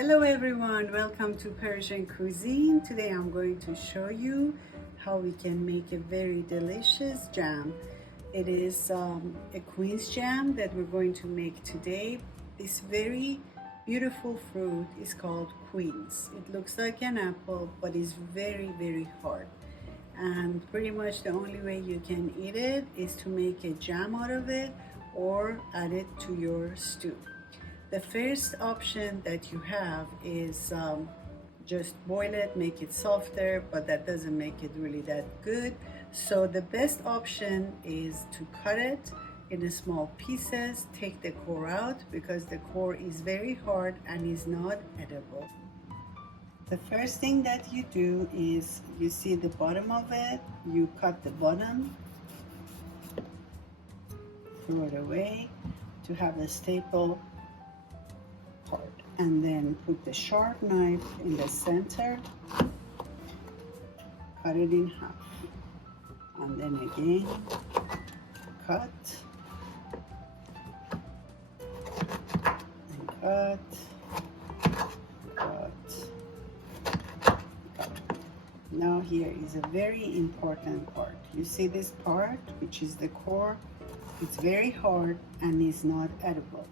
Hello everyone, welcome to Persian Cuisine. Today I'm going to show you how we can make a very delicious jam. It is a quince jam that we're going to make today. This very beautiful fruit is called quince. It looks like an apple but is very hard. And pretty much the only way you can eat it is to make a jam out of it or add it to your stew. The first option that you have is just boil it, make it softer, but that doesn't make it really that good. So the best option is to cut it in small pieces, take the core out because the core is very hard and is not edible. The first thing that you do is you see the bottom of it, you cut the bottom, throw it away to have a staple part, and then put the sharp knife in the center, cut it in half, and then again cut and cut, cut. Now here is a very important part. You see this part, which is the core? It's very hard and is not edible.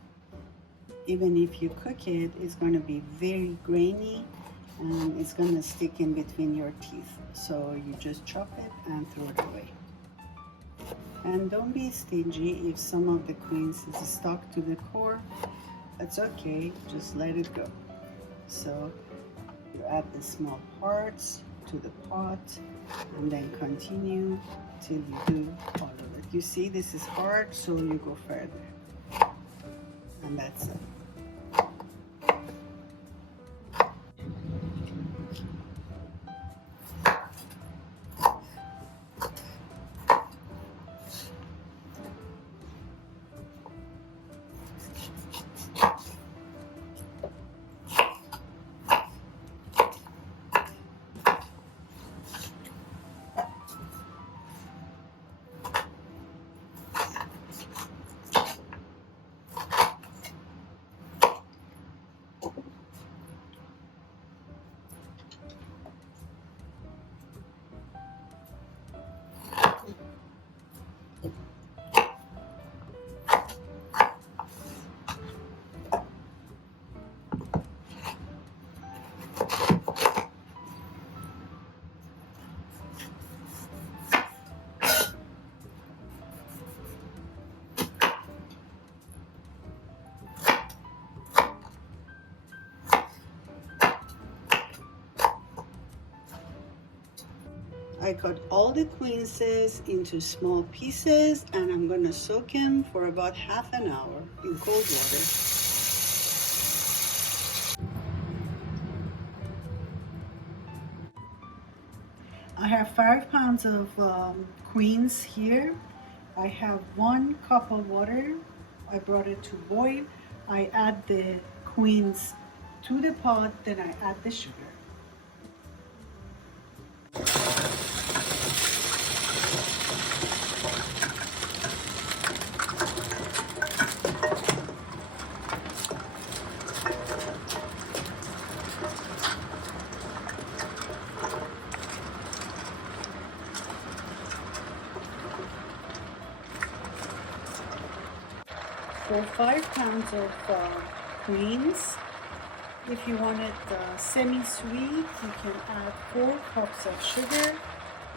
Even if you cook it, it's going to be very grainy and it's going to stick in between your teeth. So you just chop it and throw it away. And don't be stingy if some of the quince is stuck to the core. That's okay, just let it go. So you add the small parts to the pot and then continue till you do all of it. You see this is hard, so you go further. And that's it. I cut all the quinces into small pieces and I'm going to soak them for about half an hour in cold water. I have 5 pounds of quince here. I have 1 cup of water. I brought it to boil. I add the quince to the pot, then I add the sugar. For 5 pounds of quince, if you want it semi-sweet, you can add 4 cups of sugar.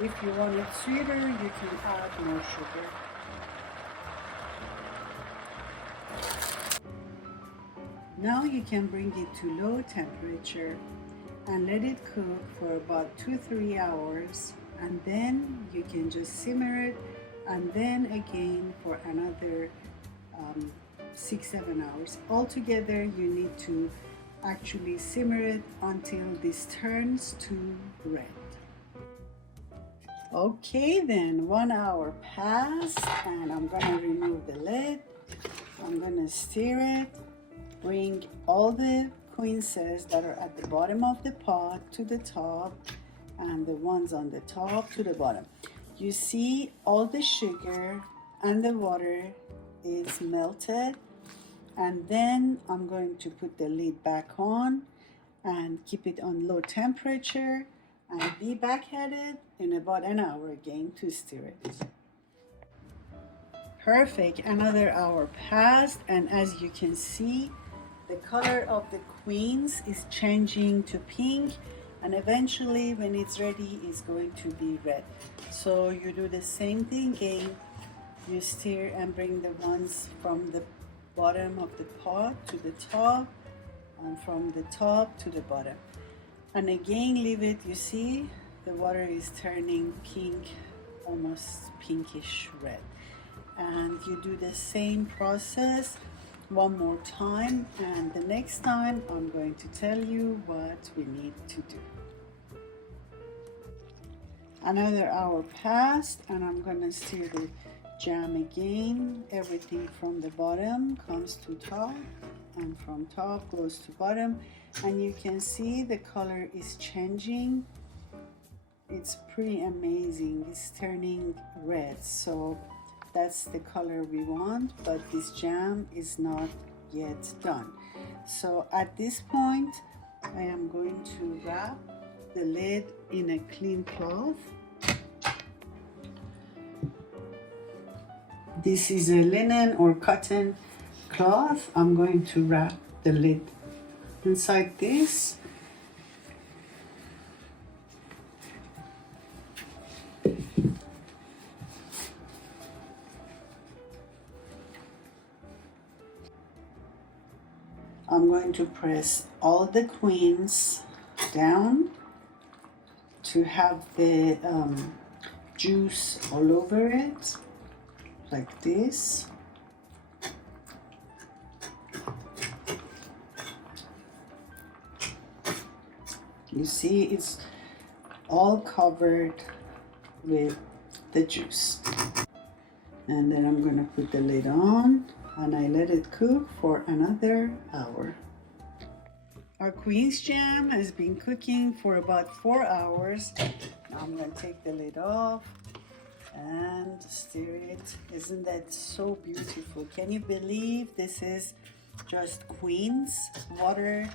If you want it sweeter, you can add more sugar. Now you can bring it to low temperature and let it cook for about 2-3 hours, and then you can just simmer it, and then again for another 6-7 hours. Altogether you need to actually simmer it until this turns to red. Okay, then 1 hour passed and I'm gonna remove the lid. I'm gonna stir it, bring all the quinces that are at the bottom of the pot to the top and the ones on the top to the bottom. You see all the sugar and the water is melted, and then I'm going to put the lid back on and keep it on low temperature and be back at it in about an hour again to stir it. Perfect, another hour passed, and as you can see, the color of the queens is changing to pink, and eventually when it's ready it's going to be red. So you do the same thing again. You stir and bring the ones from the bottom of the pot to the top, and from the top to the bottom. And again leave it. You see the water is turning pink, almost pinkish red. And you do the same process one more time, and the next time I'm going to tell you what we need to do. Another hour passed, and I'm gonna stir the jam again. Everything from the bottom comes to top, and from top goes to bottom, and you can see the color is changing. It's pretty amazing. It's turning red, so that's the color we want, but this jam is not yet done. So at this point I am going to wrap the lid in a clean cloth. This is a linen or cotton cloth. I'm going to wrap the lid inside this. I'm going to press all the queens down to have the juice all over it, like this. You see it's all covered with the juice. And then I'm going to put the lid on, and I let it cook for another hour. Our quince jam has been cooking for about 4 hours. Now I'm going to take the lid off and stir it. Isn't that so beautiful? Can you believe this is just quince, water,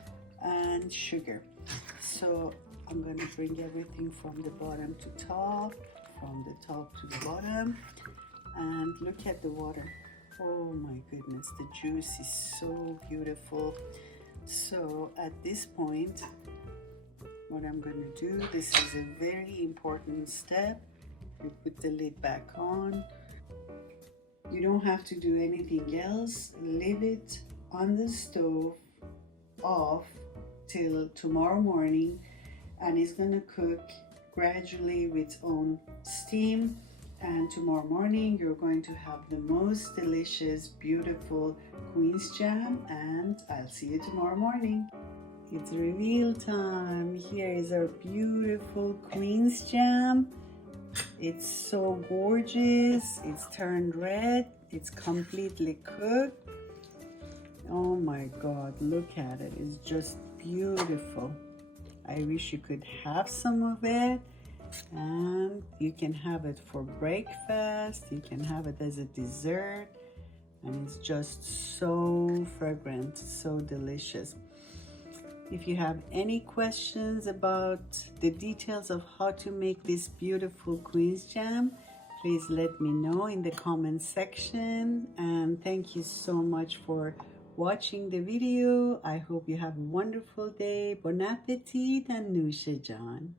and sugar? So I'm going to bring everything from the bottom to top, from the top to the bottom, and look at the water. Oh my goodness, the juice is so beautiful. So at this point, what I'm going to do, this is a very important step. You put the lid back on. You don't have to do anything else. Leave it on the stove off till tomorrow morning, and it's going to cook gradually with its own steam. And tomorrow morning you're going to have the most delicious, beautiful quince jam, and I'll see you tomorrow morning. It's reveal time. Here is our beautiful quince jam. It's so gorgeous. It's turned red. It's completely cooked. Oh my God, look at it. It's just beautiful. I wish you could have some of it. And you can have it for breakfast, you can have it as a dessert, and it's just so fragrant, so delicious. If you have any questions about the details of how to make this beautiful quince jam, please let me know in the comment section. And thank you so much for watching the video. I hope you have a wonderful day. Bon appetit and Nusha Jan.